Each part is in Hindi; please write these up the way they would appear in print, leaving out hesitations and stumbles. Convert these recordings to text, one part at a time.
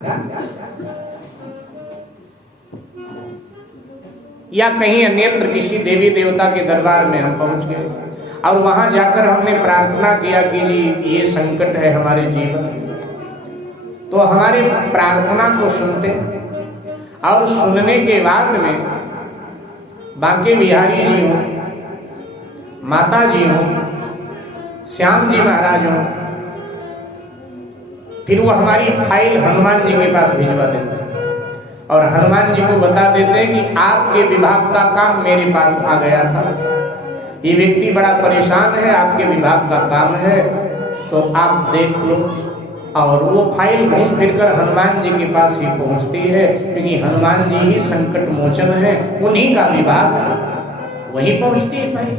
या कहीं अन्यत्र किसी देवी देवता के दरबार में हम पहुंच गए और वहां जाकर हमने प्रार्थना किया कि जी ये संकट है हमारे जीवन में, तो हमारे प्रार्थना को सुनते और सुनने के बाद में बांके बिहारी जी हों, माता जी हों, श्याम जी महाराज हों, फिर वो हमारी फाइल हनुमान जी के पास भिजवा देते हैं और हनुमान जी को बता देते हैं कि आपके विभाग का काम मेरे पास आ गया था, ये व्यक्ति बड़ा परेशान है, आपके विभाग का काम है तो आप देख लो। और वो फाइल घूम फिर कर हनुमान जी के पास ही पहुंचती है, क्योंकि हनुमान जी ही संकट मोचन है, उन्हीं का विभाग है, वही पहुंचती है फाइल।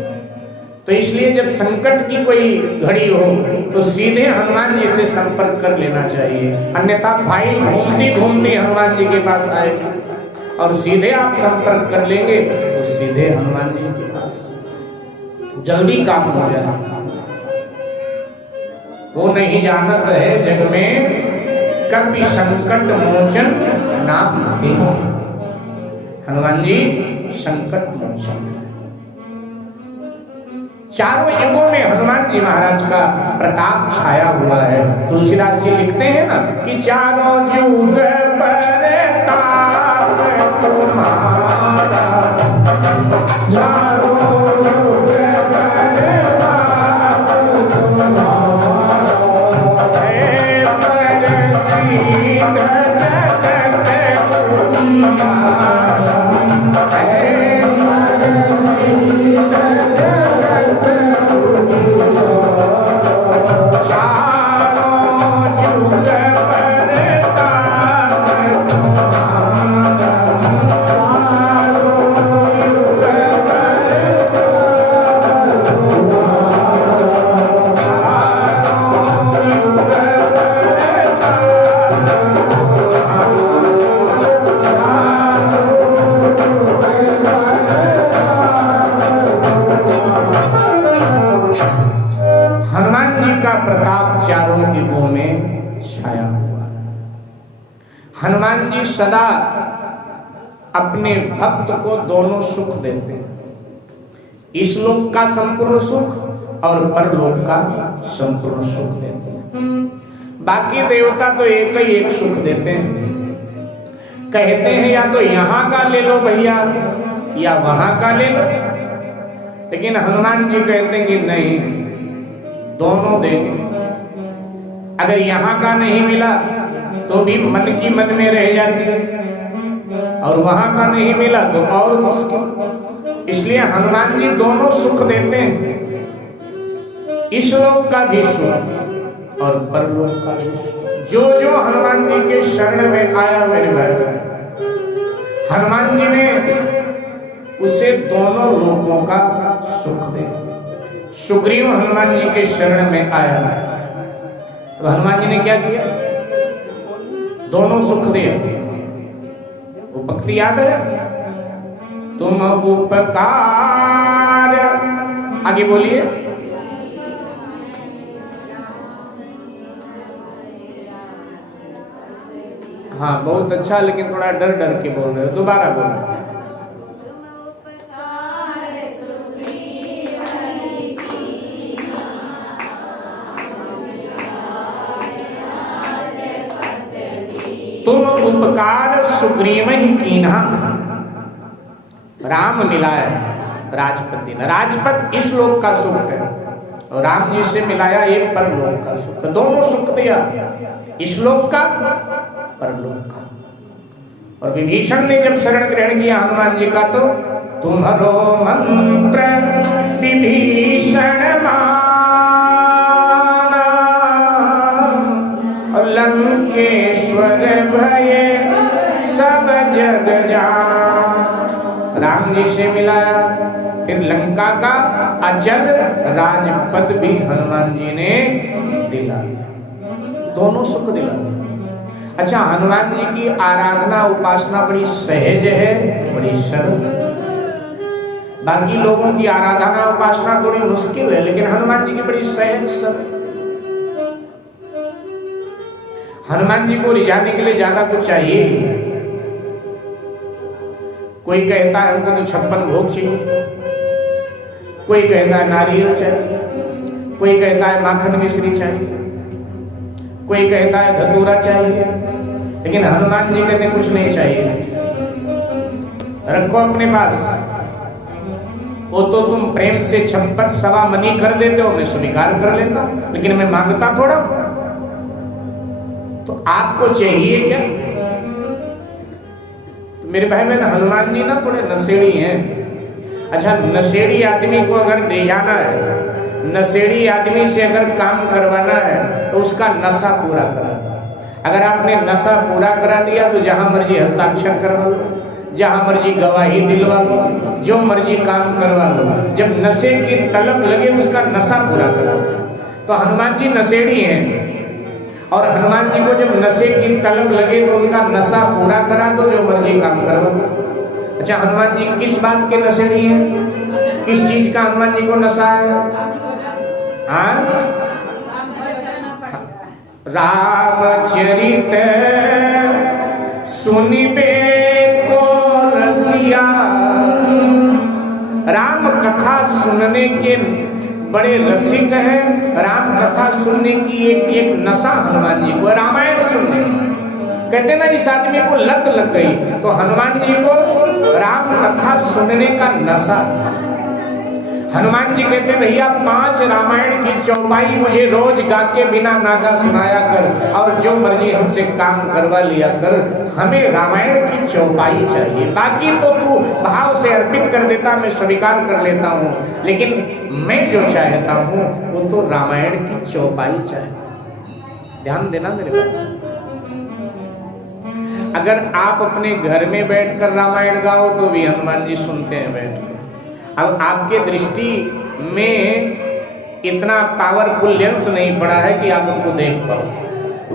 तो इसलिए जब संकट की कोई घड़ी हो तो सीधे हनुमान जी से संपर्क कर लेना चाहिए, अन्यथा फाइल घूमती घूमती हनुमान जी के पास आएगी और सीधे आप संपर्क कर लेंगे तो सीधे हनुमान जी के पास जल्दी काम हो जाएगा। वो नहीं जानत है जग में कभी संकट मोचन नाम के, हनुमान जी संकट मोचन। चारों युगों में हनुमान जी महाराज का प्रताप छाया हुआ है। तुलसीदास जी लिखते हैं ना कि चारों युग परताप तुम्हारा, चारों युग परताप तुम्हारा, है प्रसिद्ध जगत तुम्हारा, है प्रसिद्ध जगत हनुमान जी सदा अपने भक्त को दोनों सुख देते हैं, इस लोक का संपूर्ण सुख और परलोक का संपूर्ण सुख देते हैं। बाकी देवता तो एक ही एक सुख देते हैं, कहते हैं या तो यहाँ का ले लो भैया या वहां का ले लो, लेकिन हनुमान जी कहते हैं कि नहीं, दोनों देंगे। अगर यहाँ का नहीं मिला तो भी मन की मन में रह जाती है और वहां का नहीं मिला तो और मुश्किल। इसलिए हनुमान जी दोनों सुख देते हैं, इस लोक का भी सुख और परलोक का भी सुख। जो जो हनुमान जी के शरण में आया मेरे भाई, हनुमान जी ने उसे दोनों लोकों का सुख दिया। सुग्रीव हनुमान जी के शरण में आया तो हनुमान जी ने क्या किया, दोनों सुख दिया। वो भक्ति याद है, तुम उपकार, आगे बोलिए, हाँ बहुत अच्छा, लेकिन थोड़ा डर डर के बोल रहे हो, दोबारा बोलो। तुम उपकार सुग्रीव ही कीन्हा, राम मिलाया राजपद दिन। राजपद इस लोक का सुख है और राम जी से मिलाया ये परलोक का सुख, दोनों सुख दिया, इस लोक का परलोक का। और विभीषण ने जब शरण ग्रहण किया हनुमान जी का, तो तुम्हारो मंत्र विभीषण लंकेश्वर भय सब जग जान। राम जी से मिलाया, फिर लंका का अचल राजपद भी हनुमान जी ने दिला, दोनों सुख दिला। अच्छा, हनुमान जी की आराधना उपासना बड़ी सहज है, बड़ी सरल। बाकी लोगों की आराधना उपासना थोड़ी मुश्किल है, लेकिन हनुमान जी की बड़ी सहज सरल। हनुमान जी को रिझाने के लिए ज्यादा कुछ चाहिए। कोई कहता है हमको तो 56 भोग चाहिए, कोई कहता है नारियल चाहिए, कोई कहता है माखन मिश्री चाहिए, कोई कहता है धतूरा चाहिए, लेकिन हनुमान जी कहते कुछ नहीं चाहिए, रखो अपने पास। वो तो तुम प्रेम से 56 सवा मनी कर देते हो, मैं स्वीकार कर लेता, लेकिन मैं मांगता थोड़ा। तो आपको चाहिए क्या? तो मेरे भाई बहन, हनुमान जी ना थोड़े नशेड़ी हैं। अच्छा, नशेड़ी आदमी को अगर रिझाना है, नशेड़ी आदमी से अगर काम करवाना है तो उसका नशा पूरा करा। अगर आपने नशा पूरा करा दिया तो जहां मर्जी हस्ताक्षर करवा लो, जहां मर्जी गवाही दिलवा लो, जो मर्जी काम करवा लो। जब नशे की तलब लगे उसका नशा पूरा करा। तो हनुमान जी नशेड़ी हैं, और हनुमान जी को जब नशे की तलब लगे तो उनका नशा पूरा करा दो, जो मर्जी काम करवा लो। अच्छा, हनुमान जी किस बात के नशेड़ी हैं? किस चीज का हनुमान जी को नशा है? रामचरित सुनिबे को रसिया। राम कथा सुनने के बड़े रसिक हैं। राम कथा सुनने की एक नशा हनुमान जी को, रामायण सुनने। कहते ना इस आदमी को लत लग गई, तो हनुमान जी को राम कथा सुनने का नशा। हनुमान जी कहते भैया 5 रामायण की चौपाई मुझे रोज गा के बिना नागा सुनाया कर, और जो मर्जी हमसे काम करवा लिया कर, हमें रामायण की चौपाई चाहिए। बाकी तो तू भाव से अर्पित कर देता, मैं स्वीकार कर लेता हूँ, लेकिन मैं जो चाहता हूँ वो तो रामायण की चौपाई चाहिए। ध्यान देना मेरे भाई। अगर आप अपने घर में बैठकर रामायण गाओ तो भी हनुमान जी सुनते हैं बैठकर। अब आपके दृष्टि में इतना पावरफुल लेंस नहीं पड़ा है कि आप उनको देख पाओ।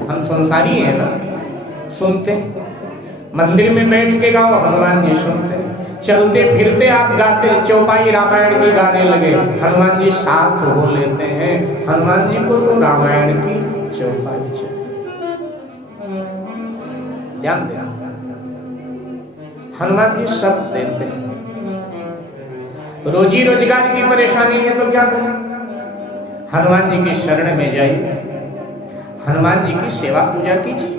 हम संसारी हैं ना, सुनते। मंदिर में बैठ के गाओ, हनुमान जी सुनते। चलते फिरते आप गाते, चौपाई रामायण की गाने लगे, हनुमान जी साथ हो लेते हैं। हनुमान जी को तो रामायण की चौपाई चाहिए। ध्यान देना, हनुमान जी सब देते हैं। रोजी रोजगार की परेशानी है तो क्या करें? हनुमान जी के शरण में जाइए, हनुमान जी की सेवा पूजा कीजिए,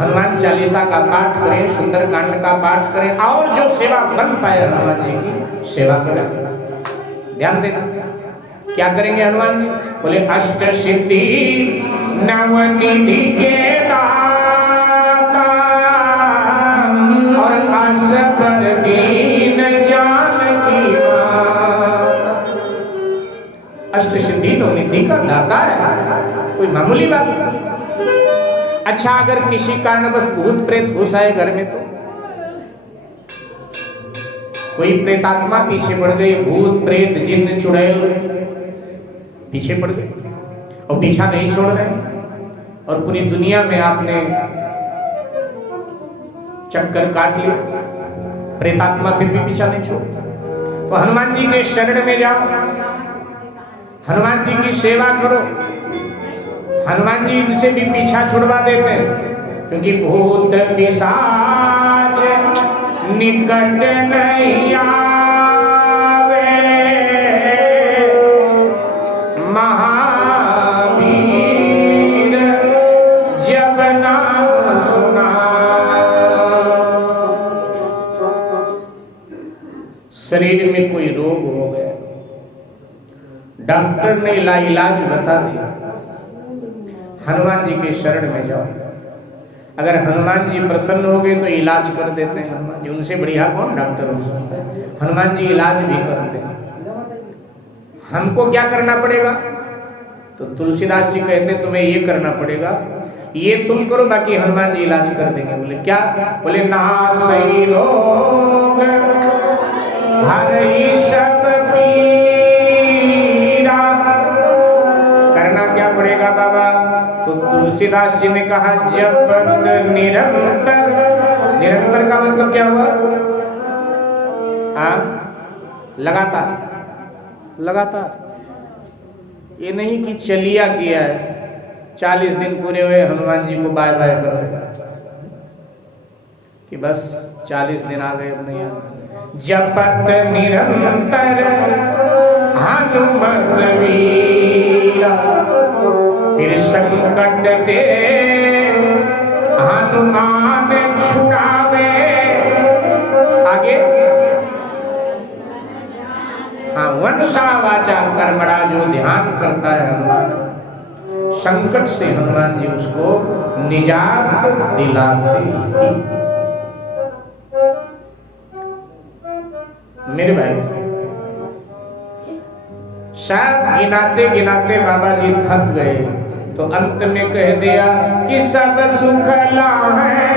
हनुमान चालीसा का पाठ करें, सुंदरकांड का पाठ करें, और जो सेवा बन पाए हनुमान जी की सेवा करें। ध्यान देना, क्या करेंगे हनुमान जी? बोले अष्ट सिद्धि नवनिधि के दाता और असबर दीन जानकी माता। अष्ट सिद्धि नवनिधि का दाता है, कोई मामूली बात नहीं। अच्छा, अगर किसी कारणवश भूत प्रेत घुस आए घर में तो कोई प्रेतात्मा पीछे पड़ गई, भूत प्रेत जिन्न चुड़ैल पीछे पड़ गए और पीछा नहीं छोड़ रहे, और पूरी दुनिया में आपने चक्कर काट लिया, प्रेतात्मा फिर भी पीछा नहीं छोड़ता, तो हनुमान जी के शरण में जाओ, हनुमान जी की सेवा करो। हनुमान जी इनसे भी पीछा छुड़वा देते हैं, क्योंकि भूत पिशाच निकट नहीं आवे, महावीर जब नाम सुना। शरीर में कोई रोग हो गया, डॉक्टर ने इलाज बता दिया, हनुमान जी के शरण में जाओ। अगर हनुमान जी प्रसन्न हो गए तो इलाज कर देते हैं हनुमान जी, उनसे बढ़िया कौन डॉक्टर हो सकता है। हनुमान जी इलाज भी करते हैं। हमको क्या करना पड़ेगा? तो तुलसीदास जी कहते तुम्हें ये करना पड़ेगा, ये तुम करो, बाकी हनुमान जी इलाज कर देंगे। बोले क्या? बोले नासई रोग हरई सब पीरा। करना क्या पड़ेगा बाबा? तो तुलसीदास जी ने कहा जपत निरंतर। निरंतर का मतलब क्या हुआ? लगातार। लगातार, ये नहीं कि चलिया किया है, 40 दिन पूरे हुए, हनुमान जी को बाय बाय कर दिया कि बस 40 दिन आ गए, अब नहीं आना। जपत निरंतर हनुमत वीरा, फिर संकट ते हनुमान छुड़ावे। आगे हाँ, वंशा वाचा कर्मणा, जो ध्यान करता है हनुमान, संकट से हनुमान जी उसको निजात दिलाते ही। मेरे भाई, शायद गिनाते गिनाते बाबा जी थक गए, तो अंत में कह दिया कि सब सुख ला है